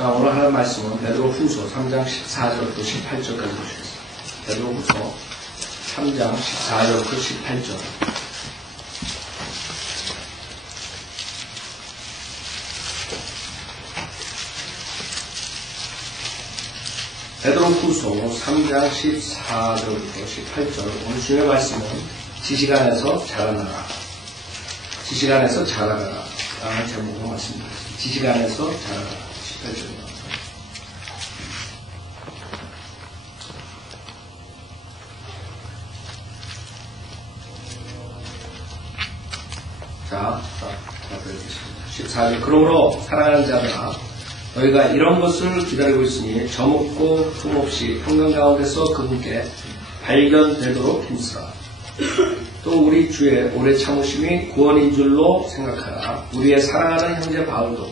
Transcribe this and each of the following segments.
자, 오늘 하는 말씀은 베드로후서 3장 14절부터 18절까지 보시겠습니다. 베드로후서 3장 14절부터 18절. 베드로후서 3장 14절부터 18절. 오늘 주의 말씀은 지식 안에서 자라나라. 지식 안에서 자라나라. 라는 제목으로 말씀드립니다. 지식 안에서 자라나라. 18절입니다. 자, 14절. 그러므로 사랑하는 자들아, 너희가 이런 것을 기다리고 있으니 저먹고 흠없이 평강 가운데서 그분께 발견되도록 힘쓰라. 또 우리 주의 오래 참으심이 구원인 줄로 생각하라. 우리의 사랑하는 형제 바울도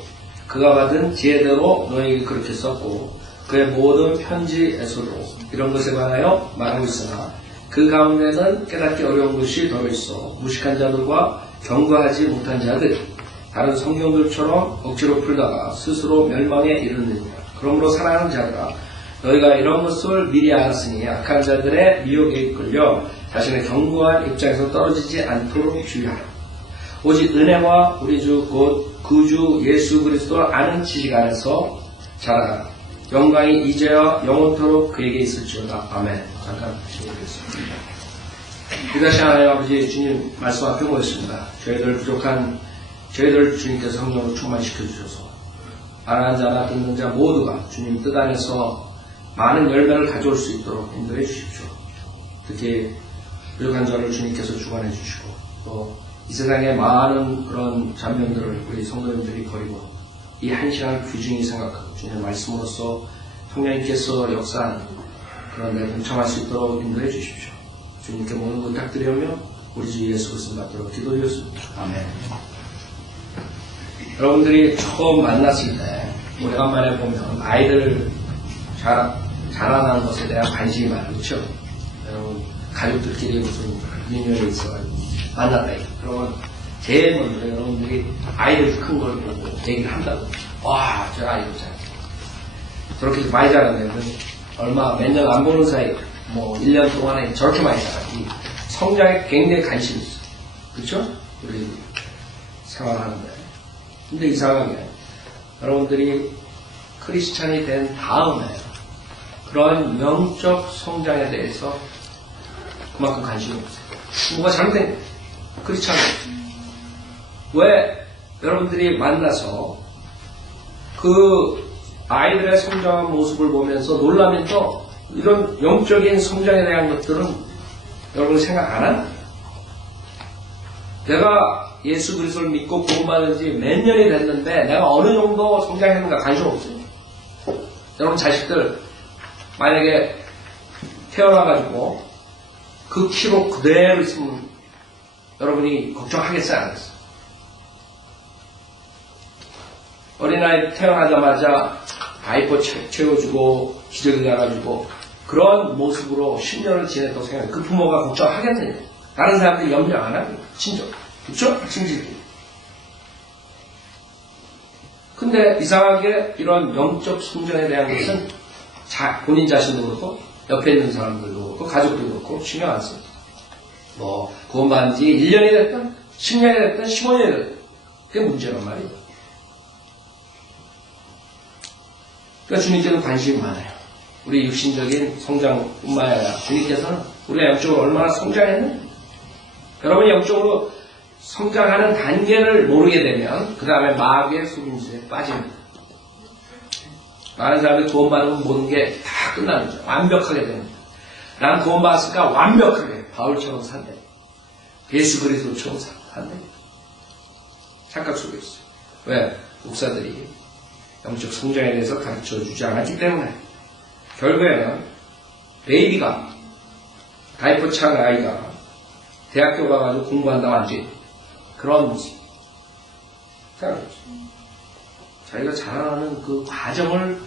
그가 받은 지혜대로 너희에게 그렇게 썼고 그의 모든 편지에서도 이런 것에 관하여 말하고 있으나 그 가운데는 깨닫기 어려운 것이 더있어 무식한 자들과 경고하지 못한 자들 다른 성경들처럼 억지로 풀다가 스스로 멸망에 이르느니라. 그러므로 사랑하는 자들아, 너희가 이런 것을 미리 알았으니 악한 자들의 미혹에 이끌려 자신의 견고한 입장에서 떨어지지 않도록 주의하라. 오직 은혜와 우리 주 곧 구주 예수 그리스도를 아는 지식 안에서 자라라. 영광이 이제야 영원토록 그에게 있을지어다. 아멘. 잠깐 기도하겠습니다. 기다시 하나님 아버지 주님 말씀 앞에 모였습니다. 저희들 부족한 저희들 주님께서 성령으로 충만시켜 주셔서 말하는 자나 듣는 자 모두가 주님 뜻 안에서 많은 열매를 가져올 수 있도록 인도해 주십시오. 특히 부족한 자를 주님께서 주관해 주시고 또 이 세상에 많은 그런 잔면들을 우리 성도님들이 버리고 이 한 시간을 귀중히 생각하고 주님의 말씀으로서 성령님께서 역사하는 그런 데 동참할 수 있도록 인도해 주십시오. 주님께 모든 부탁드리며 우리 주 예수 그리스도 받도록 기도드렸습니다. 아멘. 여러분들이 처음 만났을 때 오래간만에 보면 아이들 자라나는 것에 대한 관심이 많아요. 그렇죠? 여러분 가족들끼리 무슨 인연이 있어가지고 만났다. 그러면 제일 먼저 여러분들이 아이들 큰 걸 보고 얘기를 한다고. 와, 저 아이들 잘. 저렇게 많이 자랐네요. 얼마 몇 년 안 보는 사이, 1년 동안에 저렇게 많이 자라니 성장에 굉장히 관심이 있어요. 그렇죠? 우리 생활하는데. 근데 이상하게 여러분들이 크리스찬이 된 다음에 그런 영적 성장에 대해서 그만큼 관심이 없어요. 뭐가 잘못된 거예요. 그렇지 않아요. 왜 여러분들이 만나서 그 아이들의 성장한 모습을 보면서 놀라면서 이런 영적인 성장에 대한 것들은 여러분 생각 안 하나요? 내가 예수 그리스도를 믿고 구원받은 지 몇 년이 됐는데 내가 어느 정도 성장했는가 관심 없어요. 여러분 자식들 만약에 태어나가지고 그 키로 그대로 있으면 여러분이 걱정하겠어요? 안 하겠어요? 어린아이 태어나자마자 다이퍼 채워주고 기저귀 갈아주고 그런 모습으로 10년을 지냈다고 생각해요. 그 부모가 걱정하겠느냐? 다른 사람들이 염려 안 하고 친정. 그렇죠? 친지들이. 근데 이상하게 이런 영적 성장에 대한 것은 본인 자신도 그렇고 옆에 있는 사람들도 그렇고 가족도 그렇고 신경 안 써요. 구원받은 지 1년이 됐든 10년이 됐든 15년이 됐든 그게 문제란 말이에요. 그러니까 주님께는 관심이 많아요. 우리 육신적인 성장뿐만 아니라 주님께서는 우리가 영적으로 얼마나 성장했는지 여러분이 영적으로 성장하는 단계를 모르게 되면 그 다음에 마귀의 속임수에 빠집니다. 많은 사람들이 구원받으면 모든 게 다 끝나는 거죠. 완벽하게 됩니다. 난 구원받았으니까 완벽하게 바울처럼 산대. 예수 그리스도처럼 산대. 착각 속에 있어요. 왜? 목사들이 영적 성장에 대해서 가르쳐 주지 않았기 때문에 결국에는 베이비가 다이퍼 찬 아이가 대학교 가가지고 공부한다고 하지 그런 모습. 자기가 자라나는 그 과정을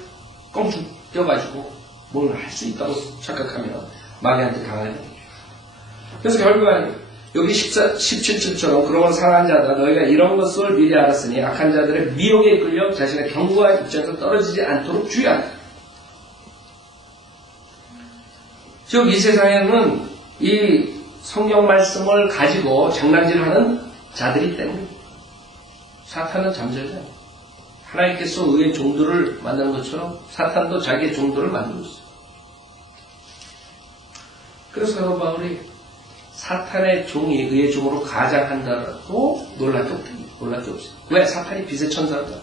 껑충 떼어가지고 뭘 할 수 있다고 착각하면 마귀한테 당하는 거죠. 그래서 결국에는 여기 17절처럼 그러므로 사랑하는 자들아 너희가 이런 것을 미리 알았으니 악한 자들의 미혹에 이끌려 자신의 경고와 입장에서 떨어지지 않도록 주의하라. 즉 이 세상에는 이 성경 말씀을 가지고 장난질하는 자들이 때문에 사탄은 잠들지 않아요. 하나님께서 의의 종들을 만드는 것처럼 사탄도 자기의 종들을 만들고 있어요. 그래서 사도 바울이 사탄의 종이 의의 종으로 가장한다라도 놀랄 게 없어요. 왜? 사탄이 빛의 천사다.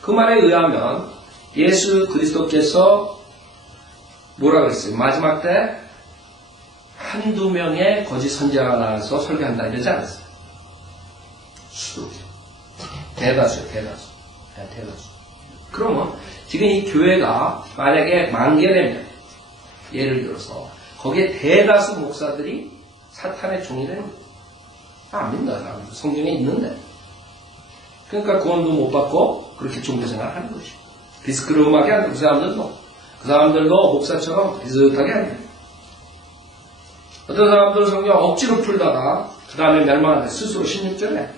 그 말에 의하면 예수 그리스도께서 뭐라고 했어요? 마지막 때 한두 명의 거짓 선지자가 나와서 설교한다 이러지 않았어요. 대다수요. 대다수. 그러면 지금 이 교회가 만약에 10,000개라면 예를 들어서 거기에 대다수 목사들이 사탄의 종이라는 거예요. 안 믿는다. 사람들. 성경에 있는데. 그러니까 구원도 못 받고 그렇게 종교생활을 하는 거지. 비스크름하게 하는 그 사람들도 목사처럼 비슷하게 하는 거예요. 어떤 사람들은 성경 억지로 풀다가 그 다음에 멸망한다. 스스로 16절에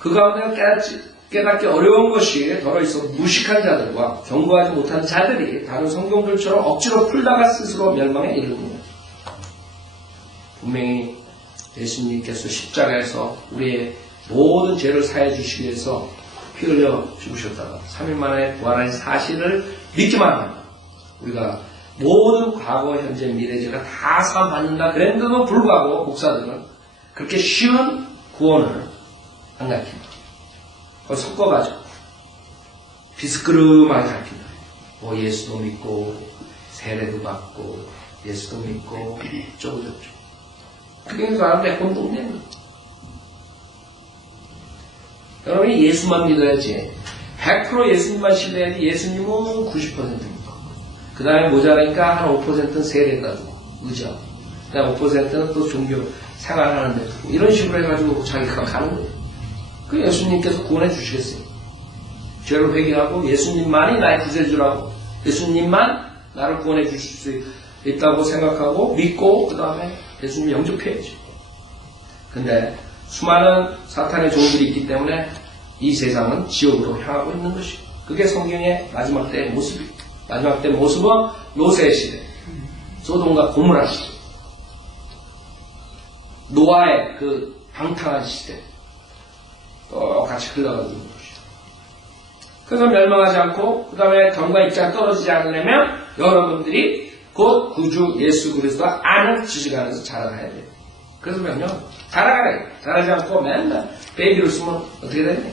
그 가운데 깨닫기 어려운 것이 더러있어 무식한 자들과 경고하지 못한 자들이 다른 성경들처럼 억지로 풀다가 스스로 멸망에 이르는 분명히 예수님께서 십자가에서 우리의 모든 죄를 사해 주시기 위해서 피 흘려 죽으셨다가 3일 만에 부활한 사실을 믿기만 하면 우리가 모든 과거, 현재, 미래 죄가 다 사함받는다 그랬는데도 불구하고 목사들은 그렇게 쉬운 구원을 안 가르친다. 그걸 섞어가지고 비스크름하게 가르친다. 뭐 예수도 믿고 세례도 받고 예수도 믿고 어쩌고 저쩌고. 그게 사람들의 혼동되는 거예요. 여러분이 예수만 믿어야지 100% 예수님만 신뢰해야지 예수님은 90%입니다. 그 다음에 모자라니까 한 5%는 세례다고 의지하고 그 다음에 5%는 또 종교 생활하는 데 두고 이런 식으로 해가지고 자기가 가는 거예요. 그 예수님께서 구원해 주시겠어요. 죄를 회개하고 예수님만이 나의 구세주라고 예수님만 나를 구원해 주실 수 있다고 생각하고 믿고 그 다음에 예수님 영접해야죠. 근데 수많은 사탄의 종들이 있기 때문에 이 세상은 지옥으로 향하고 있는 것이고 그게 성경의 마지막 때의 모습이에요. 마지막 때의 모습은 노세의 시대, 소돔과 고모라 시대, 노아의 그 방탕한 시대 똑같이 흘러가고 있는 것이죠. 그래서 멸망하지 않고 그 다음에 경과 입장 떨어지지 않으려면 여러분들이 곧 구주 예수 그리스도 아는 지식 안에서 자라가야 돼요. 그래서 명령 자라가야 돼요. 자라지 않고 맨날 베이비를 쓰면 어떻게 되냐.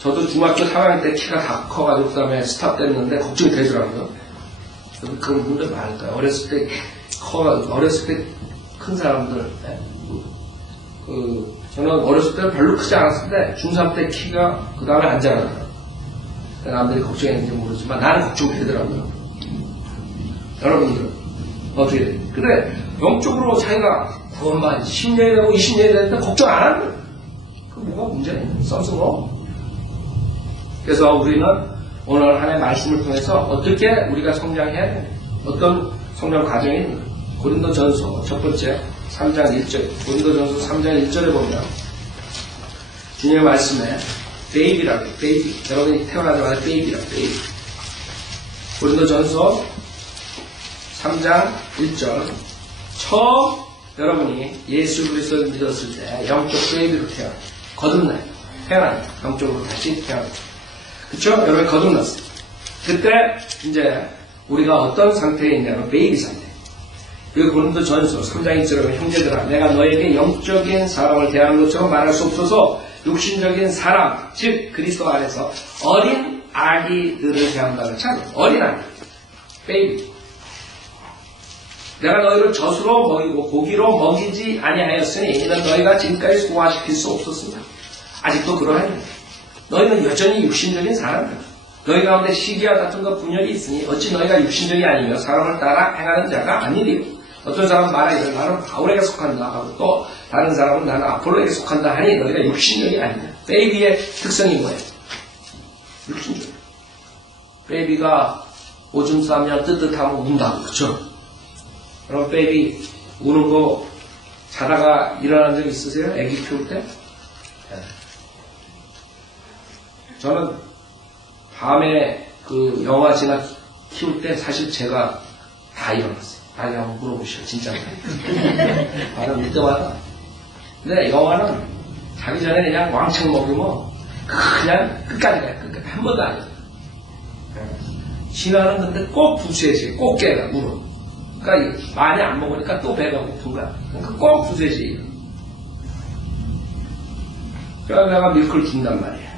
저도 중학교 3학년 때 키가 다 커가지고 그 다음에 스탑됐는데 걱정이 되더라고요. 그런 분들 많을 거예요. 어렸을 때 커가지고 어렸을 때 큰 사람들 저는 어렸을 때는 별로 크지 않았는데 중3 때 키가 그 다음에 안 자라더라고요. 남들이 걱정했는지 모르지만 나는 걱정되더라고요. 여러분들 어떻게 돼요? 근데 영적으로 자기가 구원만 10년이 되고 20년이 되는데 걱정 안 하는 거예요. 그 뭐가 문제예요? 썸썸어. 그래서 우리는 오늘 하나의 말씀을 통해서 어떻게 우리가 성장해야 돼요? 어떤 성장 과정이 있는 거예요? 고린도전서 첫 번째 3장 1절 고린도전서 3장 1절에 보면 주님의 말씀에 베이비라고 베이비 여러분이 태어나자마자 베이비라고 베이비 고린도전서 3장 1절 처음 여러분이 예수 그리스도를 믿었을 때 영적 베이비로 거듭나요. 태어나요. 영적으로 다시 태어나요. 그쵸? 여러분이 거듭났어요. 그때 이제 우리가 어떤 상태에 있냐면 베이비 상태. 여기 고린도전서 3장 1절에 형제들아 내가 너에게 영적인 사람을 대하는 것처럼 말할 수 없어서 육신적인 사람 즉 그리스도 안에서 어린 아기들을 대한다는 참 어린 아기 베이비 내가 너희를 젖으로 먹이고 고기로 먹이지 아니하였으니 이는 너희가 지금까지 소화시킬 수 없었습니다. 아직도 그러하니 너희는 여전히 육신적인 사람이다. 너희 가운데 시기와 같은 것 분열이 있으니 어찌 너희가 육신적이 아니며 사람을 따라 행하는 자가 아니리요. 어떤 사람은 말하기를 나는 바울에게 속한다 하고 또 다른 사람은 나는 아폴로에게 속한다 하니 너희가 육신적이 아니냐. 베이비의 특성이 뭐예요? 육신적. 베이비가 오줌 싸면 뜨뜻하면 운다고, 그쵸? 그럼 베이비 우는 거 자다가 일어난 적 있으세요? 애기 키울 때? 네. 저는 밤에 그 영아 지나 키울 때 사실 제가 다 일어났어요. 나중에 한번 물어보시죠. 진짜로. 바로 믿때마다. 근데 영아는 자기 전에 그냥 왕창 먹으면 그냥 끝까지 가요. 끝까지. 한 번도 안 해요. 진아는 근데 꼭 두세시, 꼭 깨가, 물은. 그러니까 많이 안 먹으니까 또 배가 고픈 거야. 그러니까 꼭 두세시. 그래서 내가 밀크를 준단 말이에요.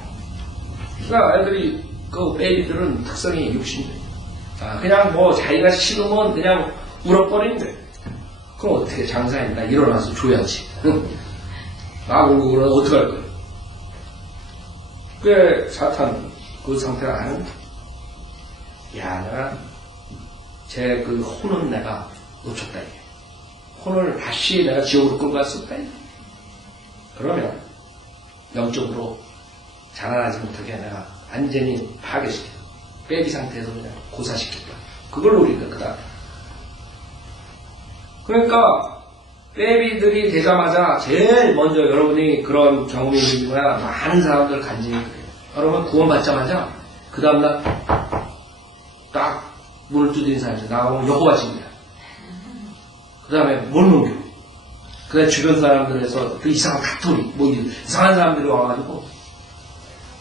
그러니까 애들이, 그 베이비들은 특성이 욕심이에요. 그냥 뭐 자기가 싫으면 그냥 울어버리는 거예요. 그럼 어떻게 장사했나 일어나서 줘야지. 나보고 그러면 어떡할 거예요. 그 사탄 그 상태가 아는 야, 내가 제 그 혼은 내가 놓쳤다 이게. 혼을 다시 내가 지옥으로 끌고 갔었다 이게. 그러면 영적으로 자라나지 못하게 내가 완전히 파괴시켜. 베이비 상태에서 그냥 고사시켰다. 그걸 노린다, 그다음. 그러니까 베이비들이 되자마자 제일 먼저 여러분이 그런 경험이 있거나 많은 사람들 간증이 그래요. 여러분 구원받자마자 그 다음날 딱 문을 두드린 사람이 나가면 여호와 집이야. 그 다음에 못 넘겨. 그 다음에 주변 사람들에서 그 이상한 가토리, 뭐 이상한 사람들이 와가지고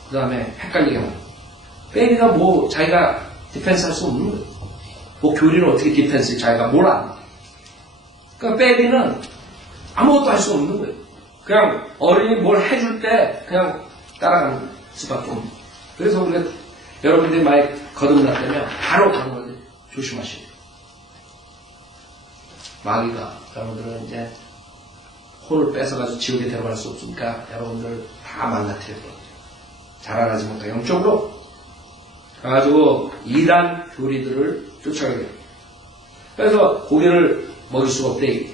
그 다음에 헷갈리게 하고. 베이비가 뭐 자기가 디펜스 할 수 없는 거예요. 뭐 교리는 어떻게 디펜스 자기가 몰라. 그러니까 베이비는 아무것도 할 수 없는 거예요. 그냥 어른이 뭘 해줄 때 그냥 따라가는 수밖에 없는 거예요. 그래서 우리가 여러분들이 많이 거듭났다면 바로 가는 건데 조심하셔야 돼요. 마귀가 여러분들은 이제 혼을 뺏어가지고 지옥에 데려갈 수 없으니까 여러분들 다 망가뜨려야 돼요. 자라나지 못하게 영적으로 가지고 이단 교리들을 쫓아가게 돼요. 그래서 고기를 먹일 수가 없대.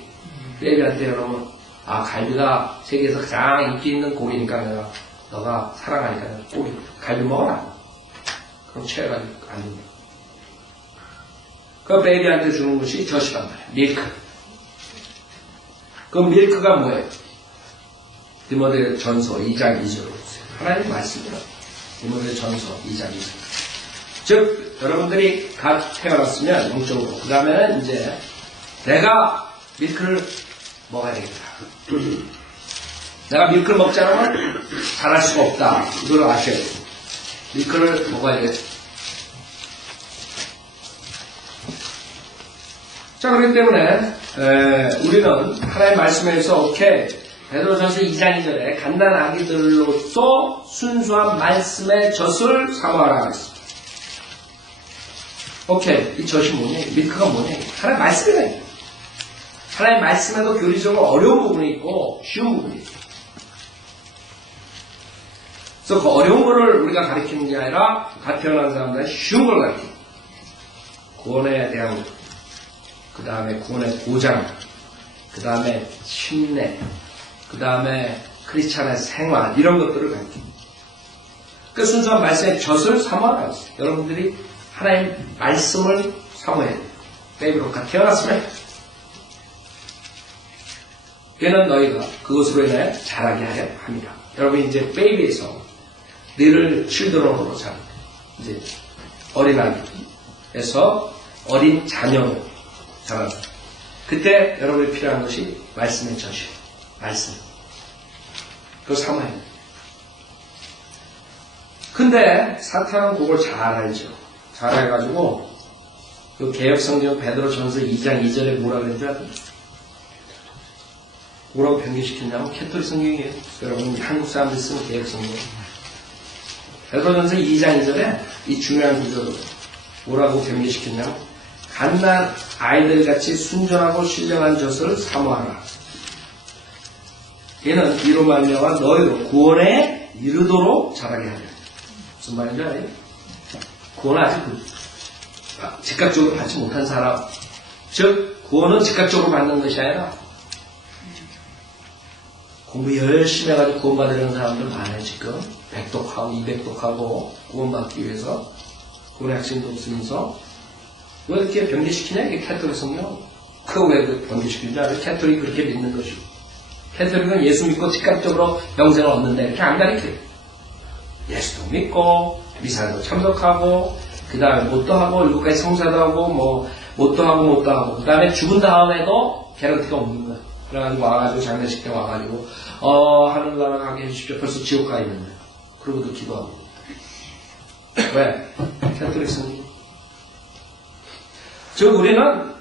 베이비한테 여러분, 갈비가 세계에서 가장 인기 있는 고기니까 내가 너가 사랑하니까 고기, 갈비 먹어라. 그럼 체해가지고 안 된다. 그 베이비한테 주는 것이 젖이란 말이야. 밀크. 그 밀크가 뭐예요? 디모데 전서 2장 2절로 보세요. 하나님 말씀입니다. 디모데 전서 2장 2절. 즉 여러분들이 갓 태어났으면 영적으로 그 다음에는 이제 내가 밀크를 먹어야 되겠다. 내가 밀크를 먹지 않으면 잘할 수가 없다. 이걸 아셔야 돼요. 밀크를 먹어야 되겠다. 자, 그렇기 때문에 우리는 하나님의 말씀에서 오케이 베드로전서 2장 2절에 갓난 아기들로서 순수한 말씀의 젖을 사모하라 했습니다. 오케이, 이 젖이 뭐냐? 밀크가 뭐냐? 하나님의 말씀이네. 하나님의 말씀에도 교리적으로 어려운 부분이 있고 쉬운 부분이 있어요. 그래서 그 어려운 거를 우리가 가르치는 게 아니라 갓 태어난 사람들은 쉬운 걸 가르치는 거예요. 구원에 대한 그 다음에 구원의 보장, 그 다음에 신뢰, 그 다음에 크리스찬의 생활 이런 것들을 가르칩니다. 그 순수한 말씀의 젖을 사모하라 했어요. 여러분들이 하나님 말씀을 사모해야 돼요. 베이비로 갓 태어났으면 얘는 너희가 그것으로 인하여 자라게 하려 합니다. 여러분이 이제 베이비에서 너를 칠드런으로 자라. 이제 어린아기에서 어린 자녀로 자라. 그때 여러분이 필요한 것이 말씀의 젖이에요. 말씀. 그걸 사모해야 돼요. 근데 사탄은 그걸 잘 알죠. 잘 알아가지고 그 개혁성경 베드로전서 2장 2절에 뭐라 그랬는지 알아요? 뭐라고 변경시켰냐면 캐톨릭 성경이에요. 여러분 한국 사람들이 쓰는 개혁성경. 베드로전서 2장 2절에 이 중요한 구절을 뭐라고 변경시켰냐면 갓난 아이들같이 순전하고 신령한 젖을 사모하라. 얘는 이로 말미암아 너희로 구원에 이르도록 자라게 하려. 무슨 말인지 알아요? 구원은 아직 즉각적으로 받지 못한 사람, 즉 구원은 즉각적으로 받는 것이 아니라 공부 열심히 해가지고 구원받으려는 사람들 많아요. 지금 100독하고 200독하고 구원받기 위해서 구원의 학생도 없으면서 왜 이렇게 변개시키냐? 이게 캐톨릭 성경. 그거 왜 변개시키는지 알아요? 캐톨릭이 그렇게 믿는 것이고. 캐톨릭은 예수 믿고 즉각적으로 영생을 얻는다. 이렇게 안 가르쳐요. 예수도 믿고, 미사도 참석하고, 그 다음에 못도 하고, 일곱가지 성사도 하고, 뭐, 못도 하고, 그 다음에 죽은 다음에도 개런티가 없는 거야. 그래가지고 와가지고 장례식 때 와가지고, 하늘나라 가게 해주십시오. 벌써 지옥 가 있는데. 그러고도 기도합니다. 왜? 캐톨릭 성경. 우리는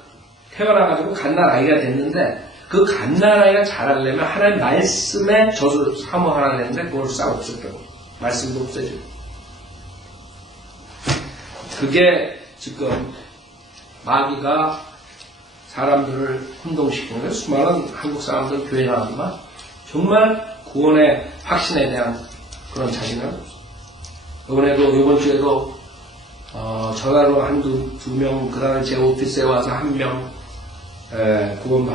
태어나가지고 갓난아이가 됐는데, 그 갓난아이가 자라려면 하나님 말씀에 젖을 사모하라 했는데, 그걸 싹 없앴다고. 말씀도 없어지고. 그게 지금 마귀가 사람들을 혼동시키는 거예요. 수많은 한국 사람들 교회 나왔지만 정말 구원의 확신에 대한 그런 자신은 없어요. 이번 주에도 전화로 두 명, 그 다음에 제 오피스에 와서 한 명 구원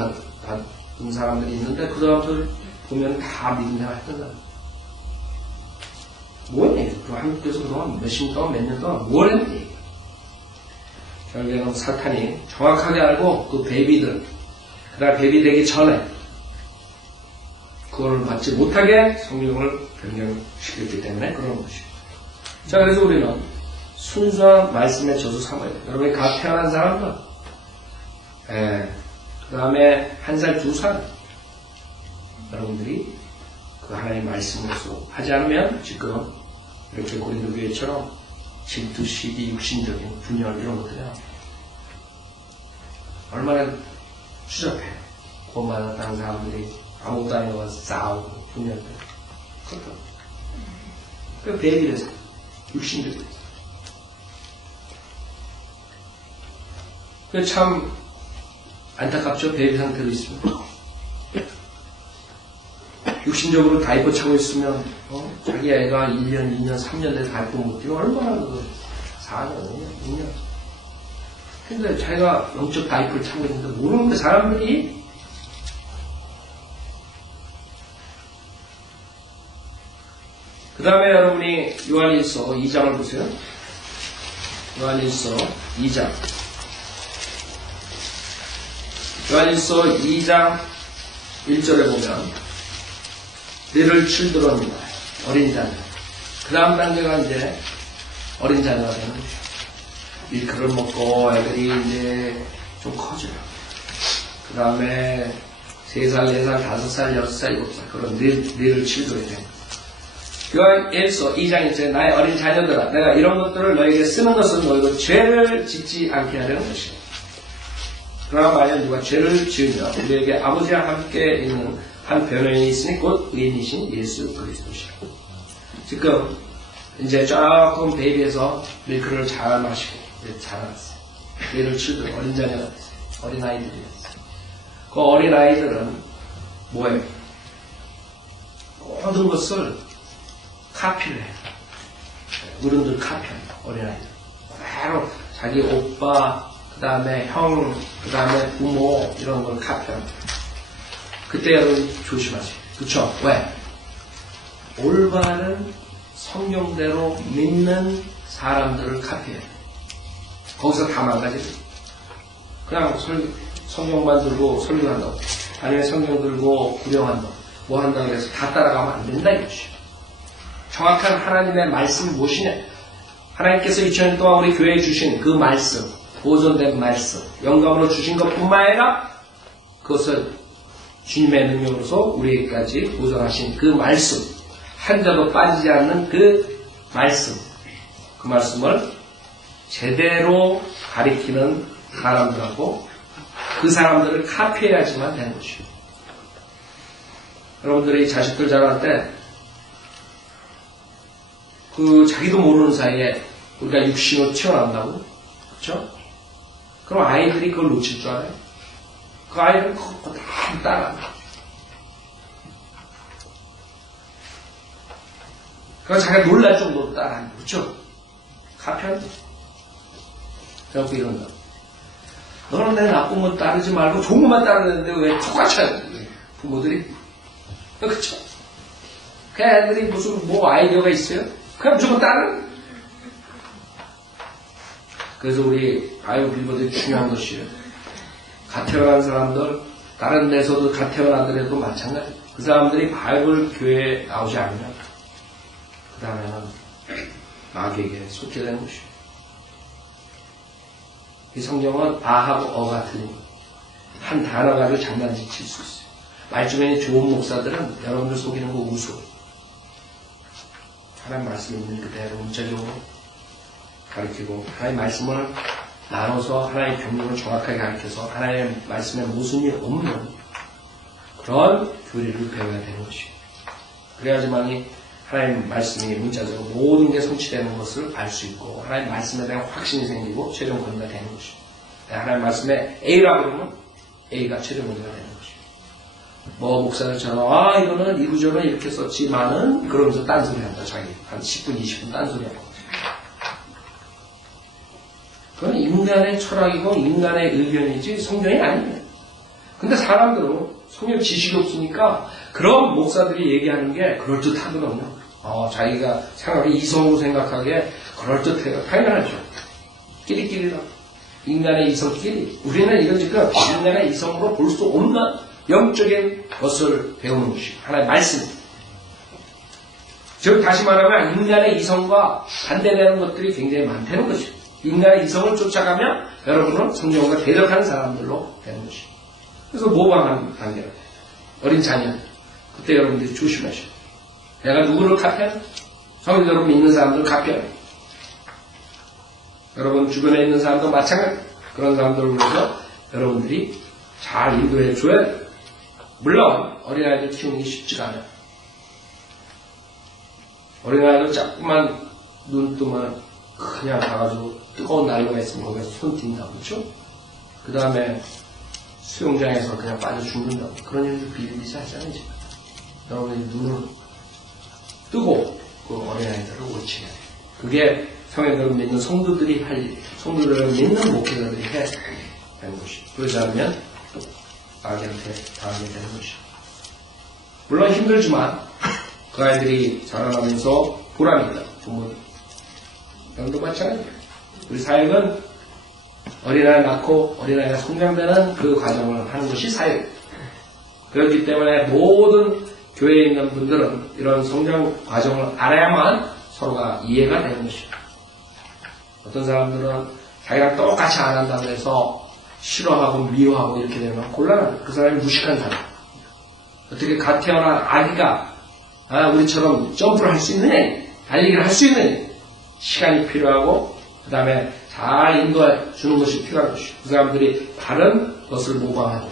받은 사람들이 있는데 그 사람들 보면 다 믿는 생활 했던 사람. 뭐니? 그 한국에서 그동안 몇십 년 동안 몇 년 동안 뭘 했니? 결국에는 사탄이 정확하게 알고 그 베이비들, 그다음 베이비 되기 전에 구원을 받지 못하게 성령을 변경시켰기 때문에 그런 것이죠. 자, 그래서 우리는 순수한 말씀에 젖어 삼아야 돼요. 여러분이 갓 태어난 사람들, 그 다음에 1살, 2살, 여러분들이 그 하나님의 말씀으로서 하지 않으면 지금 이렇게 고린도 교회처럼 질투, 시기, 육신적인 분열 이런 것들이야. 얼마나 추잡해. 구원받았다는 사람들이 아무것도 아니고 와서 싸우고 분열돼. 그렇다. 그 베이비에서 육신적인. 그 참 안타깝죠. 베이비 상태로 있으면. 육신적으로 다이퍼 차고 있으면 자기 애가 1년, 2년, 3년 돼서 다이퍼 못 뛰면 얼마나 4년, 5년, 6년. 근데 자기가 영적 다이퍼를 차고 있는데 모르는데 사람들이 그 다음에 여러분이 요한일서 2장을 보세요. 요한일서 2장. 요한일서 2장 1절에 보면 little children입니다. 어린 자녀. 그 다음 단계가 이제 어린 자녀가 되는 거죠. 밀크를 먹고 애들이 이제 좀 커져요. 그 다음에 3살, 4살, 5살, 6살, 7살 그런 little children이 됩니다. 요한일서 2장 1절에 나의 어린 자녀들아 내가 이런 것들을 너에게 쓰는 것은 너희가 죄를 짓지 않게 하려는 것이다. 그러나 만약 누가 죄를 지으면 우리에게 아버지와 함께 있는 한 변호인이 있으니 곧 의인이신 예수 그리스도시라. 지금 이제 조금 베이비에서 밀크를 잘 마시고 이제 자라났어요. 얘를 치우던 어린 자녀가 됐어요. 어린 아이들이 됐어요. 그 어린 아이들은 뭐예요? 모든 것을 카피를 해요. 어른들 카피합니다. 어린 아이들. 바로 자기 오빠, 그 다음에 형, 그 다음에 부모 이런 걸 카피합니다. 그때 여러분 조심하세요. 그쵸? 왜? 올바른 성경대로 믿는 사람들을 카피해요. 거기서 다 망가져요. 그냥 성경만 들고 설교한다고, 아니면 성경 들고 구령한다고, 뭐 한다고 해서 다 따라가면 안 된다 이거죠. 정확한 하나님의 말씀이 무엇이냐? 하나님께서 2000년 동안 우리 교회에 주신 그 말씀, 보존된 말씀, 영감으로 주신 것뿐만 아니라 그것을 주님의 능력으로서 우리에게까지 보존하신 그 말씀, 한 자도 빠지지 않는 그 말씀을 제대로 가리키는 사람들하고 그 사람들을 카피해야지만 되는 것이죠. 여러분들이 자식들 자랄 때 그 자기도 모르는 사이에 우리가 육신으로 튀어나온다고, 그렇죠? 그럼 아이들이 그걸 놓칠 줄 알아요? 그 아이들은 그거 다 따라합니다. 그래서 자기가 놀랄 정도로 따라합니다. 그렇죠? 카피한다. 그래갖고 이런다. 너는 내 나쁜 건 따르지 말고 좋은 것만 따르는데 왜 똑같이 하는 부모들이? 그렇죠? 그 애들이 무슨 뭐 아이디어가 있어요? 그냥 무조건 따르는. 그래서 우리 바이블 빌보드의 중요한 것이에요. 갓 태어난 사람들, 다른 데서도 갓 태어나더라도 마찬가지. 그 사람들이 바이블 교회에 나오지 않으면 그 다음에는 마귀에게 속게 되는 것이에요. 이 성경은 아하고 어가 틀린 거예요. 한 단어 가지고 장난질 수 있어요. 말주변에 좋은 목사들은 여러분들 속이는 거 우스워. 하나님 말씀이 있는 그대로 문자적으로 가르치고 하나님 말씀을 나눠서 하나님의 경륜을 정확하게 가르쳐서 하나님의 말씀에 무슨 일 없는 그런 교리를 배워야 되는 것이에요. 그래야지만이 하나님 말씀이 문자적으로 모든 게 성취되는 것을 알 수 있고 하나님 말씀에 대한 확신이 생기고 최종 권위가 되는 것이에요. 하나님 말씀에 A라고 그러면 A가 최종 권위가 되는 것이에요. 뭐 목사들처럼 이거는 이구절은 이렇게 썼지만은 그러면서 딴소리 한다. 자기 한 10분 20분 딴소리 하고 그건 인간의 철학이고 인간의 의견이지 성경이 아니에요. 근데 사람들은 성경 지식이 없으니까 그런 목사들이 얘기하는 게 그럴듯하거든요. 자기가 생각이 이성으로 생각하기에 그럴듯해요. 당연하죠. 끼리끼리다. 인간의 이성끼리. 우리는 이건 지금 인간의 이성으로 볼 수 없는 영적인 것을 배우는 것이고 하나의 말씀. 즉 다시 말하면 인간의 이성과 반대되는 것들이 굉장히 많다는 것이고 인간의 이성을 쫓아가면 여러분은 성경과 대적하는 사람들로 되는 것이고 그래서 모방하는 단계로 어린 자녀 그때 여러분들이 조심하셔야 돼요. 내가 누구를 카피하는? 성경 여러분 믿는 사람들 카피하는 여러분 주변에 있는 사람도 마찬가지 그런 사람들을 위해서 여러분들이 잘 인도해 줘야 돼요. 물론 어린아이들 키우는 게 쉽지가 않아요. 어린아이들 자꾸만 눈 뜨면 그냥 가가지고 뜨거운 난로가 있으면 거기서 손 띈다고 그렇죠? 그 다음에 수영장에서 그냥 빠져 죽는다고 그런 일들 비일비재 하잖아요. 지금. 여러분이 눈을 뜨고 그 어린아이들을 옳지 해야 돼요. 그게 성경을 믿는 성도들이 할 일, 성도들을 믿는 목회자들이 해야 되는 것이에요. 그러지 않으면 아기한테 당하게 되는 것이에요. 물론 힘들지만 그 아이들이 자라나면서 보람이 있다. 부모들. 여러분도 마찬가지예요. 우리 사역은 어린아이 낳고 어린아이가 성장되는 그 과정을 하는 것이 사역이에요. 그렇기 때문에 모든 교회에 있는 분들은 이런 성장 과정을 알아야만 서로가 이해가 되는 것이에요. 어떤 사람들은 자기랑 똑같이 안 한다고 해서 싫어하고 미워하고 이렇게 되면 곤란합니다. 그 사람이 무식한 사람. 어떻게 갓 태어난 아기가 우리처럼 점프를 할 수 있느냐, 달리기를 할 수 있느냐. 시간이 필요하고 그 다음에 잘 인도해 주는 것이 필요한 것이고 그 사람들이 바른 것을 모방하고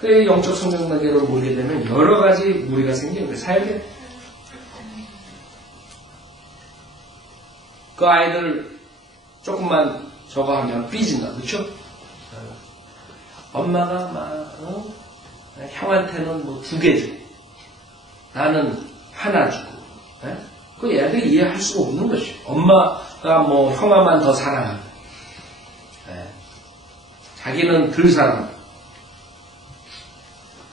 그 영적 성장 단계로 모이게 되면 여러 가지 무리가 생기는 거예요. 사역에 그 아이들 조금만 저거 하면 삐진다. 그렇죠? 엄마가 막 형한테는 뭐 2개 주고 나는 하나 주고 그 애들이 이해할 수가 없는 것이죠. 엄마가 뭐 형아만 더 사랑하고 자기는 덜 사랑하고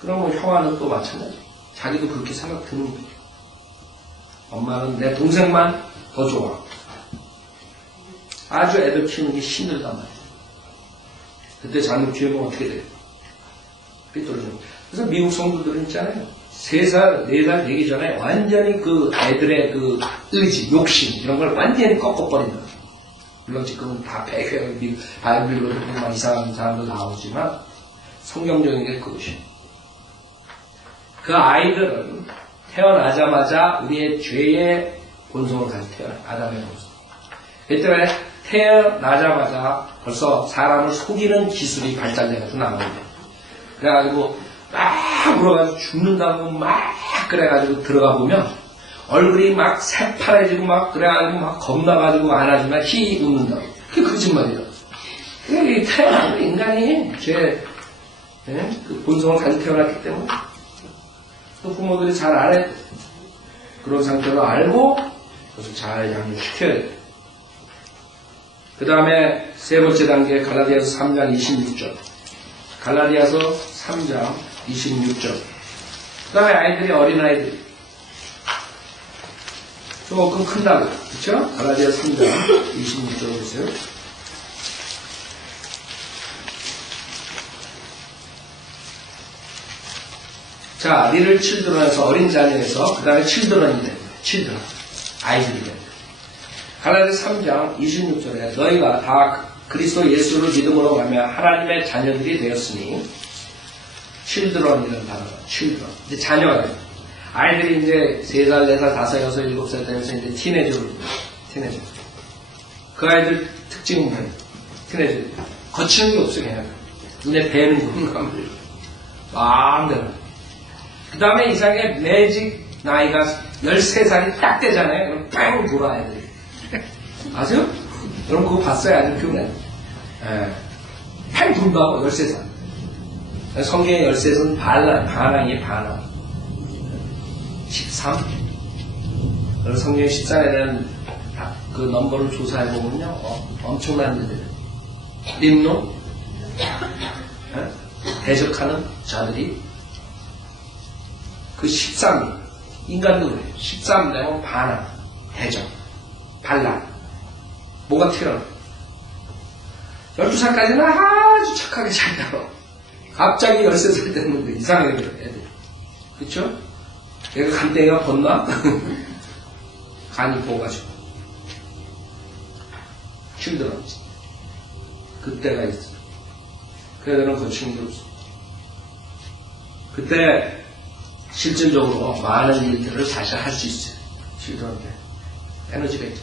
그러면 형아는 또 마찬가지. 자기도 그렇게 생각 드는 거죠. 엄마는 내 동생만 더 좋아. 아주 애들 키우는 게 힘들단 말이에요. 그때 잘못 키우면 어떻게 돼요? 삐뚤어져. 그래서 미국 성도들은 있잖아요. 3살, 4살 되기 전에 완전히 그 애들의 그 의지, 욕심 이런 걸 완전히 꺾어버린다. 물론 지금은 다 배회, 바이블로 정말 이상한 사람도 나오지만 성경적인 게 그것이에요. 그 아이들은 태어나자마자 우리의 죄의 본성을 가지고 태어나요. 아담의 본성. 그 때문에 태어나자마자 벌써 사람을 속이는 기술이 발달돼가지고 나오는 거예요. 그래가지고 막 울어가지고 죽는다고 막 그래가지고 들어가 보면 얼굴이 막 새파래지고 막 그래가지고 막 겁나가지고 안아주면 히 웃는다고. 그게 거짓말이에요. 그게 태어난 인간이 그 본성을 가지고 태어났기 때문에 그 부모들이 잘 알아야 돼. 그런 상태로 알고 그래서 잘 양육시켜야 돼. 그 다음에 세 번째 단계 갈라디아서 3장 26절. 갈라디아서 3장 26절. 그 다음에 아이들이 어린아이들이 조금 큰다고. 그쵸? 갈라디아 3장 26절 보세요. 자, 리를 칠드런에서 어린 자녀에서 그 다음에 칠드런이 됩니다. 칠드런. 아이들이 됩니다. 갈라디아 3장 26절에 너희가 다 그리스도 예수를 믿음으로 가며 하나님의 자녀들이 되었으니 칠드런이라는 단어가 칠드런. 이제 자녀가 됩니다. 아이들이 이제 3살, 4살, 5살, 6살, 7살 되면서 이제 티네이저로 티네이저. 그 아이들 특징은 뭐예요? 티네이저. 거치는 게 없어요, 그냥. 눈에 뵈는 거. 마음대로. 그 다음에 이상하게 매직 나이가 13살이 딱 되잖아요. 그럼 뺑 돌아, 애들이. 아세요? 여러분 그거 봤어요? 아직 교훈에? 예. 팽 돈다고, 13살. 성경의 13살은 반항이에요, 반항. 13. 그래서 성경 14에 대한 그 넘버를 조사해보면요, 엄청난 일들. 림노? 대적하는 자들이 그 13, 인간도 그래요. 13 되면 반항, 대적, 반란. 뭐가 튀어나와? 12살까지는 아주 착하게 잘 따라. 갑자기 13살 됐는데 이상하게 돼요, 애들. 그쵸? 얘가 간땡이가 벗나? 간이 부어가지고. 힘들었지. 그때가 있어. 그 애들은 거치는 게 없어. 그때 실질적으로 많은 일들을 사실 할 수 있어요. 실들한테. 에너지가 있죠.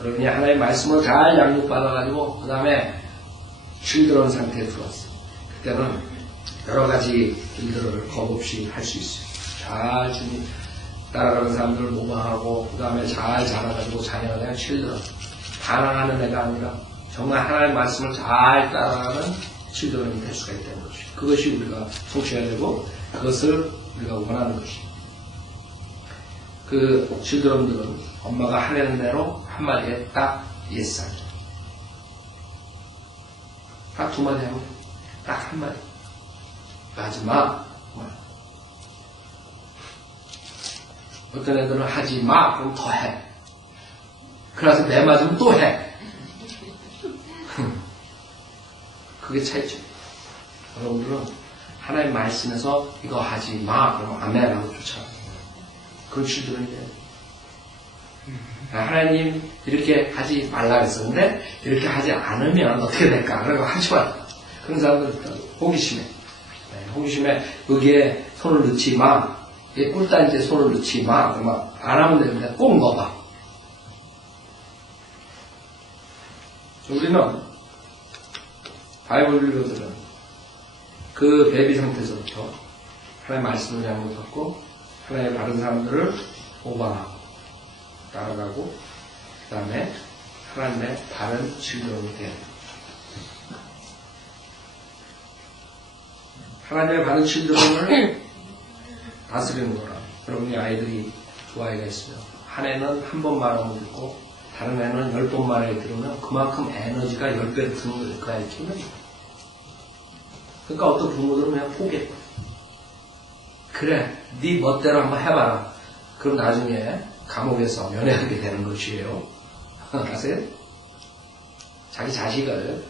여러분이 하나의 말씀을 잘 양육받아가지고, 그 다음에 실들어온 상태에 들어왔어요. 그때는 여러 가지 일들을 겁없이 할 수 있어요. 잘 주님 따라가는 사람들을 모방하고, 그 다음에 잘 자라가지고 자녀가 그냥 실들어. 반항하는 애가 아니라 정말 하나의 말씀을 잘 따라가는 실들어이 될 수가 있다는 것이죠. 그것이 우리가 성취해야 되고, 그것을 우리가 원하는 것이죠. 그 실드럼들은 엄마가 하려는 대로 한마디에 딱 예스. 딱 2마디 하고 딱 한마디. 하지마. 어떤 애들은 하지마. 그럼 더 해. 그래서 내 맞으면 또 해. 그게 차이죠. 여러분들은 하나님 말씀에서 이거 하지마. 그러면 아멘하고 쫓아가. 그런 실들은 돼요. 하나님 이렇게 하지 말라 했었는데 이렇게 하지 않으면 어떻게 될까? 그러고 하지 마. 그런 사람들 호기심에 호기심에 여기에 손을 넣지 마. 이 꿀단지에 손을 넣지 마. 그러면 안 하면 되는데 꼭 넣어봐. 우리는 바이블 리더들은 그 베비 상태에서부터 하나님의 말씀을 양육받고 하나님의 바른 사람들을 모방하고 따라가고 그 다음에 하나님의 바른 질병이 돼야 됩니다. 하나님의 바른 질병을 다스리는 거라. 여러분이 아이들이 두 아이가 있으면 한 애는 한 번 말하면 듣고 다른 애는 10번 말하게 들으면 그만큼 에너지가 10배로 드는 거예요. 그 아이 키우는. 그러니까 어떤 부모들은 그냥 포기해. 그래, 네 멋대로 한번 해봐라. 그럼 나중에 감옥에서 면회하게 되는 것이에요. 아세요? 자기 자식을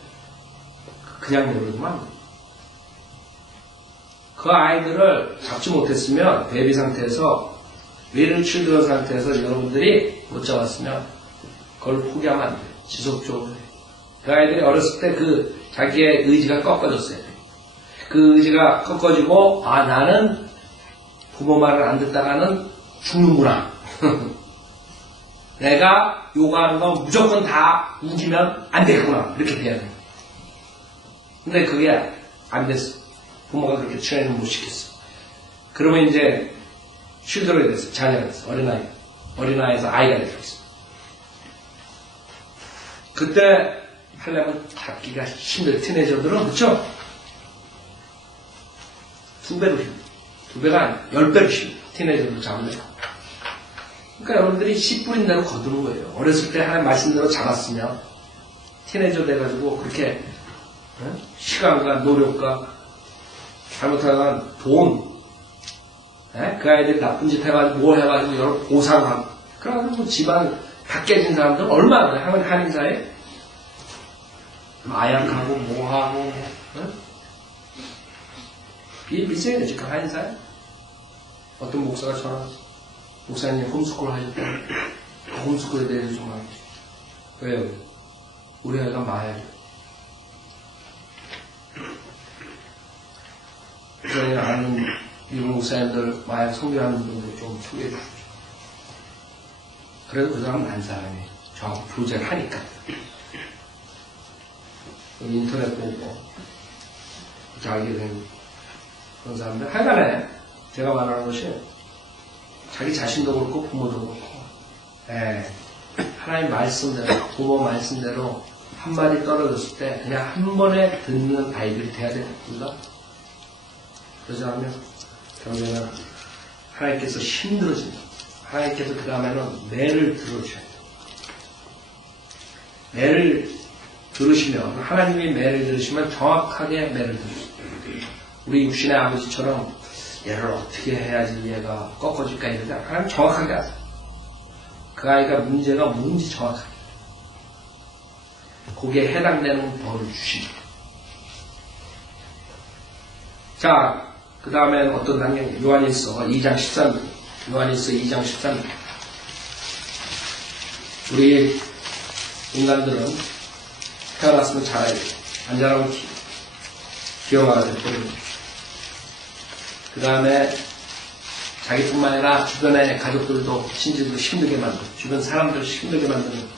그냥 모르지만 그 아이들을 잡지 못했으면 베이비 상태에서 리를 칠드런 상태에서 여러분들이 못 잡았으면 그걸 포기하면 안 돼요. 지속적으로. 그 아이들이 어렸을 때 그 자기의 의지가 꺾어졌어요. 그 의지가 꺾어지고 아 나는 부모 말을 안 듣다가는 죽는구나. 내가 요구하는 건 무조건 다 우기면 안 되겠구나. 이렇게 돼야 돼. 근데 그게 안 됐어. 부모가 그렇게 트레이닝 못 시켰어. 그러면 이제 쉴드러이 됐어. 자녀가 됐어. 어린아이. 어린아이에서 아이가 됐어. 그때 하려면 잡기가 힘들어. 티네이저들은 그쵸? 2배로 힘들어. 2배가 아니야. 10배로 힘들어. 티네이저들 잡으려고. 그러니까 여러분들이 씨 뿌린 대로 거두는 거예요. 어렸을 때 하나님 말씀대로 잡았으면 티네이저 돼가지고 그렇게 시간과 노력과 잘못하면 돈 그 아이들이 나쁜 짓 해가지고 뭐 해가지고 여러 보상하고 그래가지고 집안 다 깨진 사람들 얼마나 많아요. 한인사에 마약하고 뭐하고 비슷해요 지금 한인사에. 어떤 목사가 전화 목사님 홈스쿨 하셨다고. 그 홈스쿨에 대해서 좀 알고 왜요? 우리 아이가 마약이에요. 저희 아는 미국 목사님들 마약 선교하는 분들 좀 소개해 주십시오. 그래도 그 사람은 안 사람이 저 교제를 하니까 인터넷 보고 자기 된 그런 사람들 하여간에 제가 말하는 것이 자기 자신도 그렇고 부모도 그렇고 하나님 말씀대로 부모 말씀대로 한마디 떨어졌을 때 그냥 한 번에 듣는 아이들이 돼야 됩니다. 그러지 않으면 결국에는 하나님께서 힘들어집니다. 하나님께서 그 다음에는 매를 들어주셔야 돼요. 매를 들으시면 하나님이 매를 들으시면 정확하게 매를 들으십니다. 우리 육신의 아버지처럼 얘를 어떻게 해야지 얘가 꺾어질까 이러지 않아요. 하나님 정확하게 아세요. 그 아이가 문제가 뭔지 정확하게 거기에 해당되는 벌을 주십니다. 자, 그 다음엔 어떤 단계냐? 요한일서 2장 13절. 요한일서 2장 13절. 우리 인간들은 태어났으면 자라야 돼요. 안 자라면 기어가야 되거든요. 그 다음에 자기뿐만 아니라 주변의 가족들도 친지들도 힘들게 만들고 주변 사람들 힘들게 만드는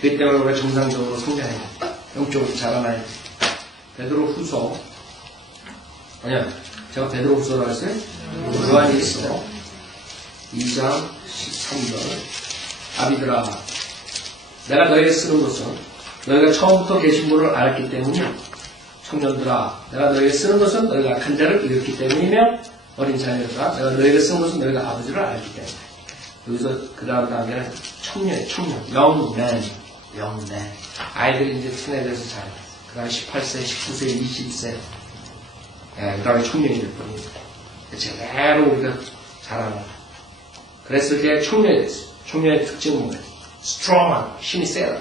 그렇기 때문에 우리가 정상적으로 성장해야 돼요. 영적으로 자라나야 돼요. 베드로후서 아니야 제가 베드로후서라고 했어요? 요한일서 2장 13절 아비들아 내가 너에게 쓰는 것은 너희가 처음부터 계신 분을 알았기 때문이며 청년들아 내가 너에게 쓰는 것은 너희가 악한 자를 이겼기 때문이며 어린 자녀들아 내가 너에게 쓰는 것은 너희가 아버지를 알기 때문에 여기서 그 다음 단계는 청년이에요. 청년 young man 아이들이 이제 친해져서 자라요. 그 다음에 18세, 19세, 20세 그 다음에 청년이 될 뿐입니다. 제대로 우리가 자라는 그랬을 때 청년이 됐어요. 청년의 특징은 뭐예요? strong 힘이 세다.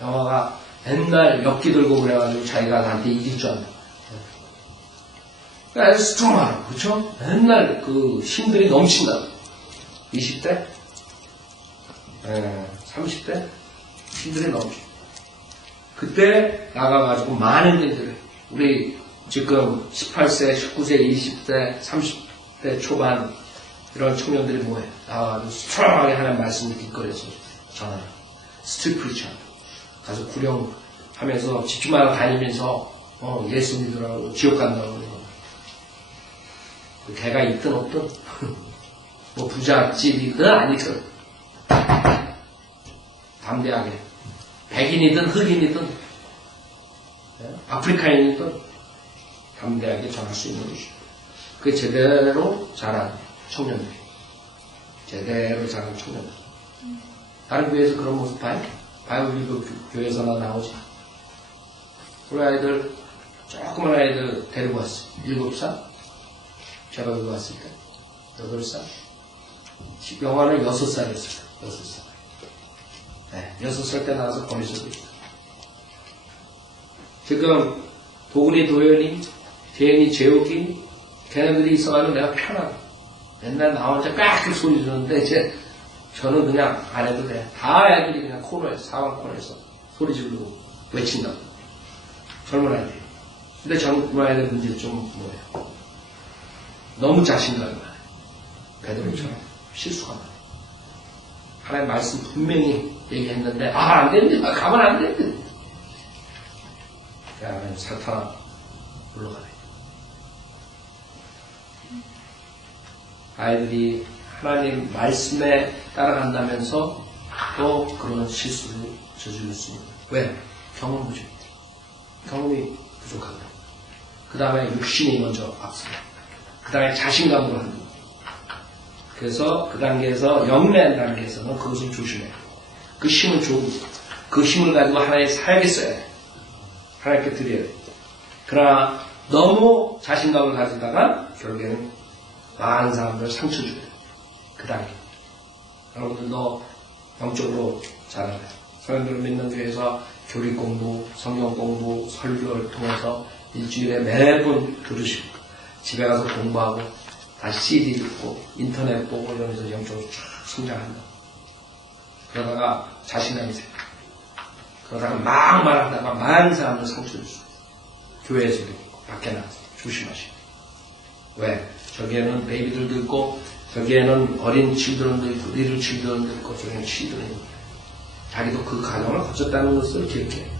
영화가 맨날 엽기 들고 그래가지고 자기가 나한테 이길 줄 안다. 아주 스트롱하고, 그쵸? 맨날 그 힘들이 넘친다. 20대? 30대? 힘들이 넘쳐. 그때 나가가지고 많은 일들을, 우리 지금 18세, 19세, 20대, 30대 초반 이런 청년들이 뭐해? 나가가지고 스트롱하게 하는 말씀을 길거리에서 전하는 스트리트 프리처. 가서 구령하면서 집주마다 다니면서 예수 믿으라고 지옥 간다고 그러는 거. 걔가 있든 없든 뭐 부잣집이든 아니든 담대하게 백인이든 흑인이든 아프리카인이든 담대하게 전할 수 있는 것이죠. 그게 제대로 자란 청년들 제대로 자란 청년들 다른 교회에서 그런 모습 봐요? 우리 교회에서나 나오지. 우리 아이들 조그만 아이들 데리고 왔어요. 7살 제가 여기 왔을 때 8살 영화는 6살이었어요. 6살 6살 때 나와서 거기서도 있어요. 지금 도훈이, 도현이, 재현이, 재욱이 걔네들이 있어가지고 내가 편하고 맨날 나 혼자 깍 소리 지르는데 이제 저는 그냥 안 해도 돼. 다 애들이 그냥 코너에서 사방 코너에서 소리 지르고 외친다고. 젊은 아이들. 근데 젊은 아이들 문제점은 뭐예요? 너무 자신감이 많아요. 베드로처럼 실수가 많아요. 하나님 말씀 분명히 얘기했는데 안 되는데 가면 안 되는데 하나님 사탄아 물러가네. 아이들이 하나님 말씀에 따라간다면서 또 그런 실수를 저지를 수 있는. 왜? 경험 부족입니다. 경험이 부족하다. 그 다음에 육신이 먼저 앞서요. 그 다음에 자신감으로 하는 거예요. 그래서 그 단계에서 영내한 단계에서는 그것을 조심해요. 그 힘은 좋은 그 힘을 가지고 하나님 살게 써야 돼요. 하나님께 드려야 돼요. 그러나 너무 자신감을 가지다가 결국에는 많은 사람들 상처 줘요. 그 단계. 여러분들도 영적으로 잘 알아요. 성령들을 믿는 교회에서 교리 공부, 성경 공부, 설교를 통해서 일주일에 매번 들으시고 집에 가서 공부하고 다시 CD 듣고 인터넷 보고 이러면서 영적으로 쫙 성장한다. 그러다가 자신감이 생겨. 그러다가 막 말하다가 많은 사람들 상처 줄 수 있어요. 교회에서도 있고 밖에 나가서 조심하시고. 왜? 저기에는 베이비들도 있고 저기에는 어린 칠드런도 있고 리를 칠드런도 있고 저기에는 칠드런이 있고 자기도 그 과정을 거쳤다는 것을 기억해요.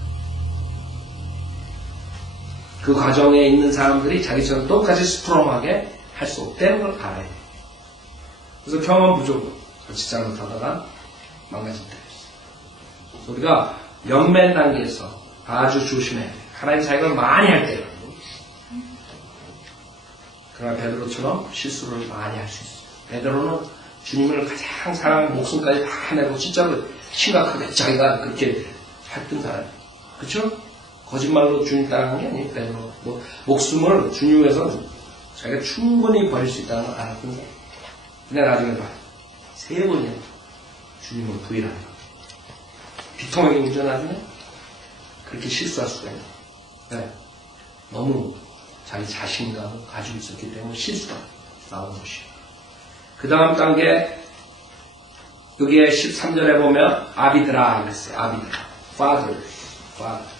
그 과정에 있는 사람들이 자기처럼 똑같이 스트롱하게 할 수 없다는 걸 알아야 돼요. 그래서 경험 부족으로 자칫 잘못하다가 망가질 때가 있어요. 우리가 연맨 단계에서 아주 조심해야 돼요. 하나님 사역을 많이 할 때요. 그러나 베드로처럼 실수를 많이 할 수 있어요. 베드로는 주님을 가장 사랑하는 목숨까지 다 내고 진짜로 심각하게 자기가 그렇게 했던 사람이에요. 그렇죠? 거짓말로 주님 따라간 게 아니에요. 베드로. 목숨을 주님 위해서 자기가 충분히 버릴 수 있다는 걸 알았던 거예요. 근데 나중에 봐요. 3번이나 주님을 부인하는 거예요. 비통하게 운전하면 그렇게 실수할 수가 있는 거예요. 네. 너무 자기 자신감을 가지고 있었기 때문에 실수가 나온 것이에요. 그 다음 단계, 여기에 13절에 보면 아비드라 그랬어요. 아비드라. father.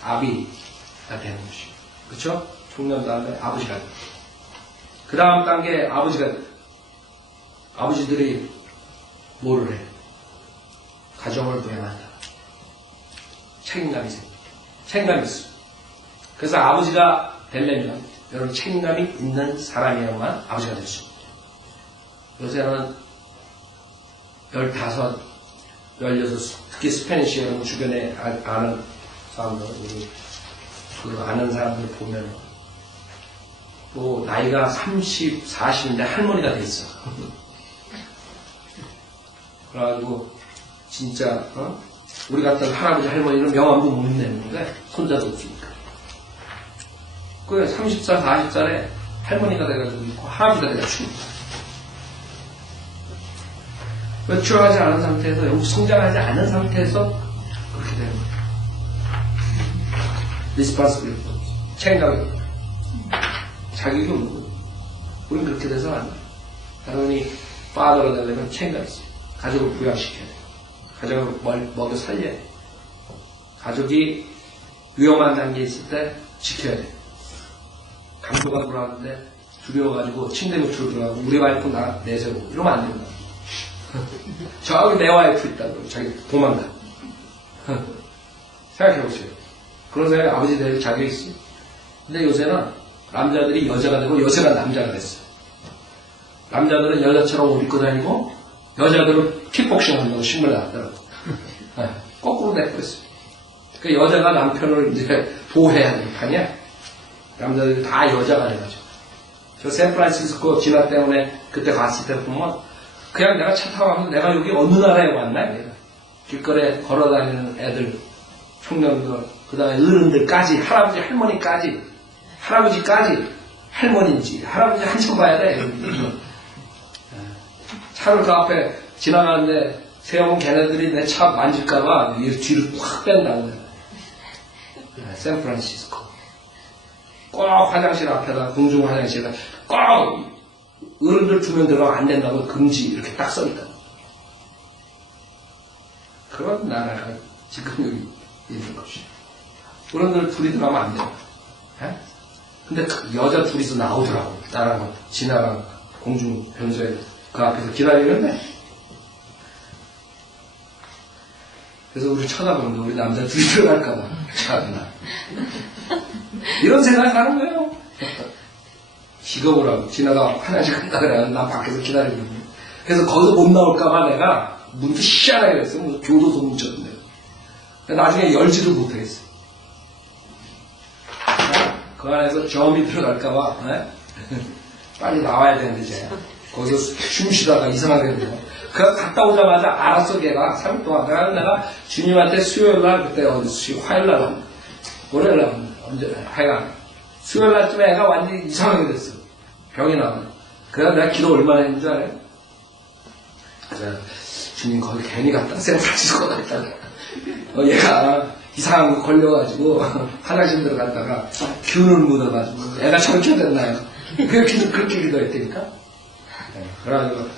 아비가 되는 것이에요. 그쵸? 총년 다음에 아버지가 돼요. 그 다음 단계 아버지가 돼요. 아버지들이 뭐를 해요? 가정을 부양한다. 책임감이 생겨요. 책임감이 있어요. 그래서 아버지가 되려면 여러분 책임감이 있는 사람이야만 아버지가 될 수 있어요. 요새는 15, 16, 특히 스페니쉬 여러분 주변에 아는 사람들, 우리 아는 사람들 보면 또 나이가 30, 40인데 할머니가 돼 있어. 그래가지고 진짜 우리 같은 할아버지 할머니는 명함도 못 내는데 손자도 없으니까. 그 30살, 40살에 할머니가 돼가지고 있고 할아버지가 돼가지고 외출하지 않은 상태에서 영국 성장하지 않은 상태에서 그렇게 되는 거예요. 리스폰스빌리티 책임감이 자격이 없는 거예요. 우리는 그렇게 돼서는 안 돼요. 당연히 파더가 되려면 책임감이 있어요. 가족을 부양시켜야 돼요. 가족을 먹여 살려야 돼요. 가족이 위험한 단계에 있을 때 지켜야 돼요. 강도가 들어왔는데 두려워가지고 침대 밑으로 들어가고 우리 와이프 나 내세우고 이러면 안 된다. 저기 내 와이프 있다고 자기 도망가. 생각해보세요. 그런 사람이 아버지 될 자격이 있어요. 근데 요새는 남자들이 여자가 되고 여자가 남자가 됐어요. 남자들은 여자처럼 옷 입고 다니고 여자들은 킥복싱 한다고 신문 나왔더라고요. 거꾸로 돼버렸어요. 그 여자가 남편을 이제 보호해야 되는 판이야. 남자들이 다 여자가 돼가지고. 저 샌프란시스코 진화 때문에 그때 갔을 때 보면 그냥 내가 차 타고 가면 내가 여기 어느 나라에 왔나? 내가. 길거리에 걸어다니는 애들, 청년들, 그 다음에 어른들까지, 할아버지, 할머니까지, 할아버지까지, 할머니인지, 할아버지 한참 봐야 돼. 차를 그 앞에 지나가는데 세우면 걔네들이 내 차 만질까봐 뒤로 확 뺀다고 그래. 샌프란시스코. 꼭 화장실 앞에다, 공중 화장실에다 꼭 어른들 두 명 들어가면 안 된다고 금지 이렇게 딱 써있다. 그런 나라가 지금 여기 있는 것이. 어른들 둘이 들어가면 안 돼요. 에? 근데 그 여자 둘이서 나오더라고. 나랑 지나랑 공중 변소에 그 앞에서 기다리는데. 그래서 우리 쳐다보는데 우리 남자 둘이 들어갈까봐. 참나. 이런 세상에 사는 거예요. 기겁을 하고 지나가 화장실 간다 그래. 난 밖에서 기다리고 있는. 그래서 거기서 못 나올까봐 내가 문도 시원하게 했어. 무슨 교도소 문쳤는데. 나중에 열지를 못하겠어. 그 안에서 점이 들어갈까봐 빨리 나와야 되는데 이제 거기서 숨 쉬다가 이상하게 되고. 그 갔다 오자마자 알았어 걔가 3일 동안. 그래서 내가 주님한테 수요일날 그때 어디 화요일날 합니다. 월요일날 합니다. 언제 하여간 수요일 날쯤에 애가 완전히 이상하게 됐어. 병이 나와. 그래서 내가 기도 얼마나 했는 줄 알아요? 그래서 주님 거기 괜히 갔다 생각하실 것 같다. 얘가 이상한 거 걸려가지고 화장실 들어갔다가 균을 묻어가지고 애가 저렇게 됐나요? 그렇게 기도했다니까. 그래가지고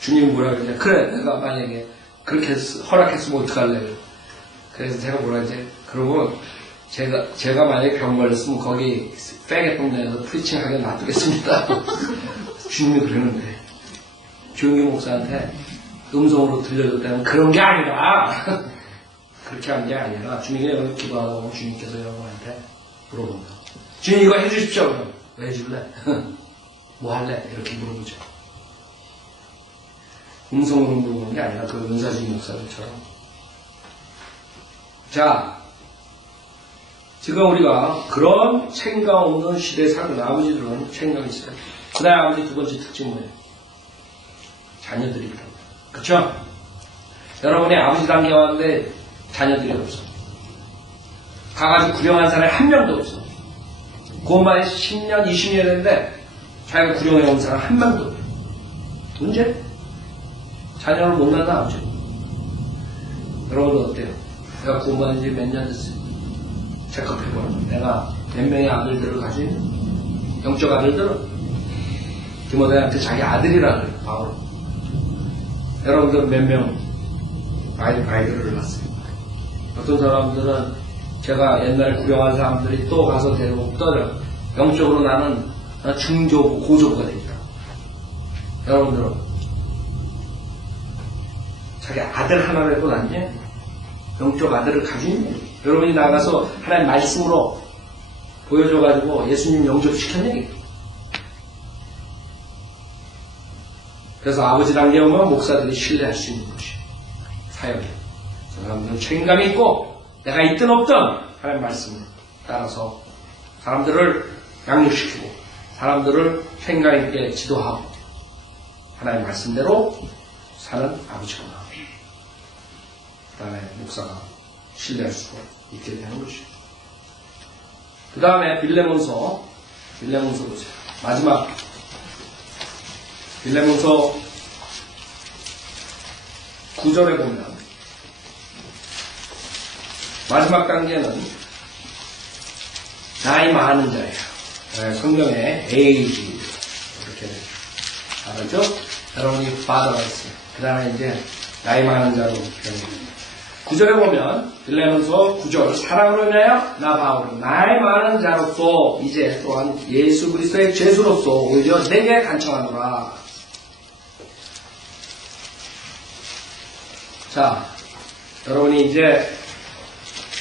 주님이 뭐라 그러냐. 그래 내가 만약에 그렇게 허락했으면 어떡할래. 그래서 제가 뭐라 했지. 그러면 제가 만약에 병 걸렸으면 거기 빼개 동네에서 프리칭하게 놔두겠습니다. 주님이 그러는데 조용기 목사한테 음성으로 들려줬다면 그런 게 아니라 그렇게 한 게 아니라 주님이 여기 기도하고 주님께서 여러분한테 물어본다. 주님 이거 해주십시오. 그럼 왜 해줄래? 뭐 할래? 이렇게 물어보죠. 음성으로 물어보는 게 아니라 그 은사주의 목사들처럼. 자, 지금 우리가 그런 책임감 없는 시대에 살고 아버지들은 책임감이 있어요. 그 다음에 아버지 두 번째 특징은 뭐예요? 자녀들이 있다. 그쵸? 여러분이 아버지 단계 왔는데 자녀들이 없어. 가가지고 구령한 사람이 한 명도 없어. 고마에 10년, 20년 됐는데 자기가 구령해 온 사람 한 명도 없어. 문제? 자녀를 못 낳나 아버지. 여러분은 어때요? 내가 고마한 지 몇 년 됐어요. 체크해보라. 내가 몇 명의 아들들을 가지고 있는 영적 아들들은 디모데한테 자기 아들이라 그래요. 바울. 여러분들은 몇 명 아이들을 낳았어요. 어떤 사람들은 제가 옛날에 구경한 사람들이 또 가서 데리고 떠들어. 영적으로 나는 중조부, 고조부가 되겠다. 여러분들은 자기 아들 하나라도 낳냐? 영적 아들을 가지고 있냐? 여러분이 나가서 하나님 말씀으로 보여줘가지고 예수님 영접시켰냐? 그래서 아버지 단계에 오면 목사들이 신뢰할 수 있는 것이 사역이에요. 사람들은 책임감이 있고 내가 있든 없든 하나님 말씀을 따라서 사람들을 양육시키고 사람들을 책임감 있게 지도하고 하나님 말씀대로 사는 아버지구나. 그 다음에 목사가 신뢰할 수가 있게 되는 것이죠. 그 다음에 빌레몬서 보세요. 마지막 빌레몬서 9절에 보면 마지막 단계는 나이 많은 자예요. 성경에 에이지 이렇게 알았죠? 여러분이 바다가 있어요. 그 다음에 이제 나이 많은 자로 표현합니다. 9절에 보면 빌레몬서 9절 사랑으로 인하여 나 바울은 나이 많은 자로서 이제 또한 예수 그리스도의 죄수로서 오히려 내게 간청하노라. 자, 여러분이 이제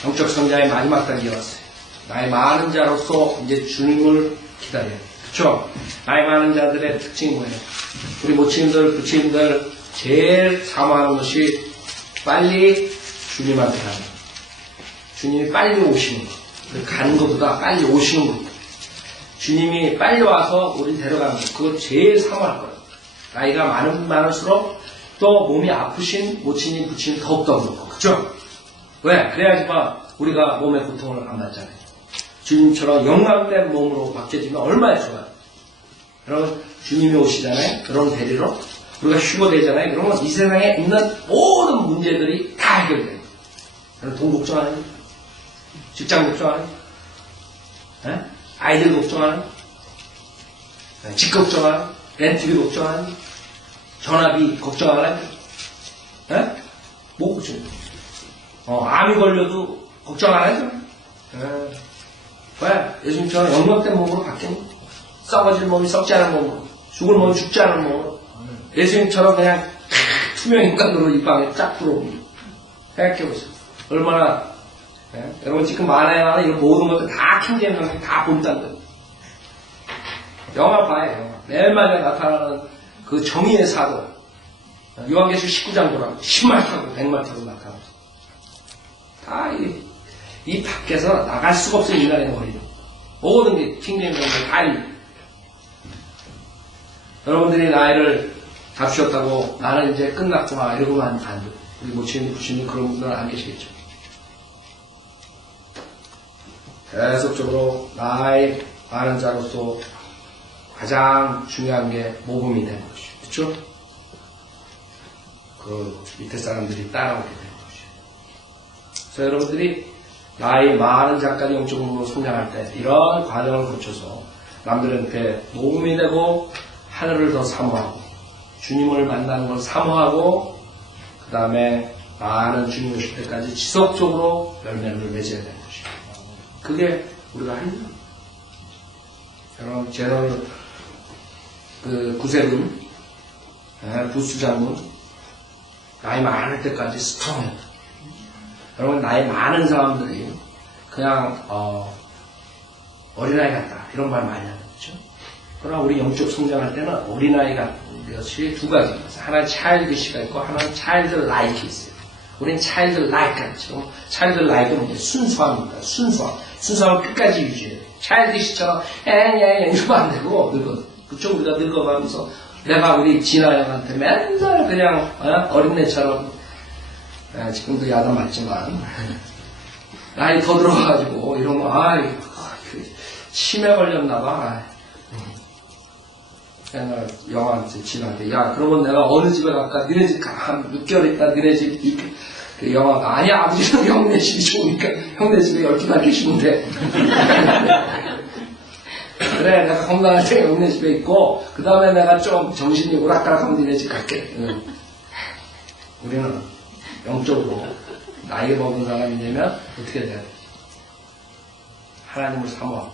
영적 성장의 마지막 단계에 왔어요. 나이 많은 자로서 이제 주님을 기다려요. 그쵸? 나이 많은 자들의 특징이 뭐예요? 우리 모친들, 부친들 제일 사모하는 것이 빨리 주님한테 가는 거. 주님이 빨리 오시는 거. 가는 것보다 빨리 오시는 거. 주님이 빨리 와서 우리 데려가는 거. 그거 제일 사모할 거예요. 나이가 많을수록 또 몸이 아프신 모친이 부친이 더욱더 그렇고. 그쵸? 왜? 그래야지만 우리가 몸의 고통을 안 받잖아요. 주님처럼 영광된 몸으로 바뀌어지면 얼마나 좋아요. 여러분, 주님이 오시잖아요. 그런 대리로. 우리가 휴거 되잖아요. 그러면 이 세상에 있는 모든 문제들이 다 해결돼요. 돈 걱정하는, 직장 걱정하는, 아이들 걱정하는, 집 걱정하는, 렌트비 걱정하는, 전화비 걱정하는, 뭐 걱정해? 암이 걸려도 걱정 안 하죠? 왜? 예수님처럼 영광된 몸으로 바뀌는 거예요. 썩어질 몸이 썩지 않은 몸으로, 죽을 몸이 죽지 않은 몸으로, 예수님처럼 그냥 투명 인간으로 이 방에 쫙 들어옵니다. 생각해보세요. 얼마나, 여러분 지금 만화에 이런 모든 것들 다 킹제임스 다 본다는 거예요. 영화 봐요, 영화. 매일 마다 나타나는 그 정의의 사도. 요한계시록 19장 보라고 10말 타고 100말 타고 나타나죠. 다 이 밖에서 나갈 수가 없어요. 인간의 머리는. 모든 게 킹제임스 다 있는. 여러분들이 나이를 잡수셨다고 나는 이제 끝났구나 이러고만 안 돼. 우리 모친님, 부친님 그런 분들은 안 계시겠죠. 계속적으로 나이 많은 자로서 가장 중요한 게 모범이 되는 것이죠. 그렇죠? 그 밑에 사람들이 따라오게 되는 것이죠. 그래서 여러분들이 나이 많은 자까지 영적으로 성장할 때 이런 과정을 거쳐서 남들한테 모범이 되고 하늘을 더 사모하고 주님을 만나는 걸 사모하고 그 다음에 많은 주님 오실 때까지 지속적으로 열매를 맺어야 되는 것이죠. 그게 우리가 할 일입니다. 여러분, 제가 그 구세군 부수장군 나이 많을 때까지 스트롱했다. 여러분, 나이 많은 사람들이 그냥 어린아이 같다 이런 말 많이 하죠. 그러나 우리 영적 성장할 때는 어린아이 같은 것이 두 가지가 있어요. 하나는 차일드시가 있고 하나는 차일드라이크가 있어요. 우리는 차일드라이크 같죠. 차일드라이크는 뭐죠? 순수함입니다. 순수함을 끝까지 유지해요. 차일드시처럼 이러면 안 되고 그쪽 우리가 늙어가면서 내가 우리 진아 형한테 맨날 그냥 어린애처럼 지금도 야단 맞지만 나이 더 들어가가지고 이러면 치매 걸렸나봐. 내가 영화한테 진한테 야 그러면 내가 어느 집에 갈까? 니네 집 한 6개월 있다 니네 집 그 영화가 아니야 아버지는 형네 집이 좋으니까 형네 집에 12달 계시는데 그래 내가 건강할 때 형네 집에 있고 그 다음에 내가 좀 정신이 오락가락하면 니네 집 갈게. 우리는 영적으로 나이 먹은 사람이 되면 어떻게 돼요? 하나님을 사모하고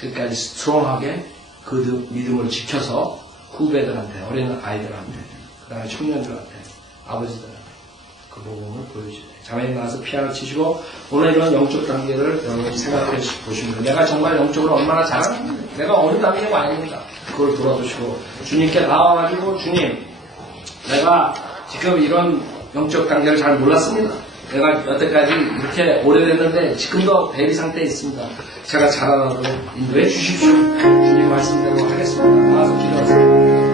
끝까지 스트롱하게 그 믿음을 지켜서 후배들한테, 어린 아이들한테, 그 다음에 청년들한테, 아버지들한테 그 복음을 보여줘야 돼요. 자매님 나와서 피아노 치시고 오늘 이런 영적 단계를 여러분이 생각해 보시면 내가 정말 영적으로 얼마나 잘하는지 내가 어느 단계가 아닙니다. 그걸 돌아보시고 주님께 나와가지고 주님 내가 지금 이런 영적 단계를 잘 몰랐습니다. 내가 여태까지 이렇게 오래됐는데 지금도 대비 상태에 있습니다. 제가 자라나도록 인도해 주십시오. 주님 말씀대로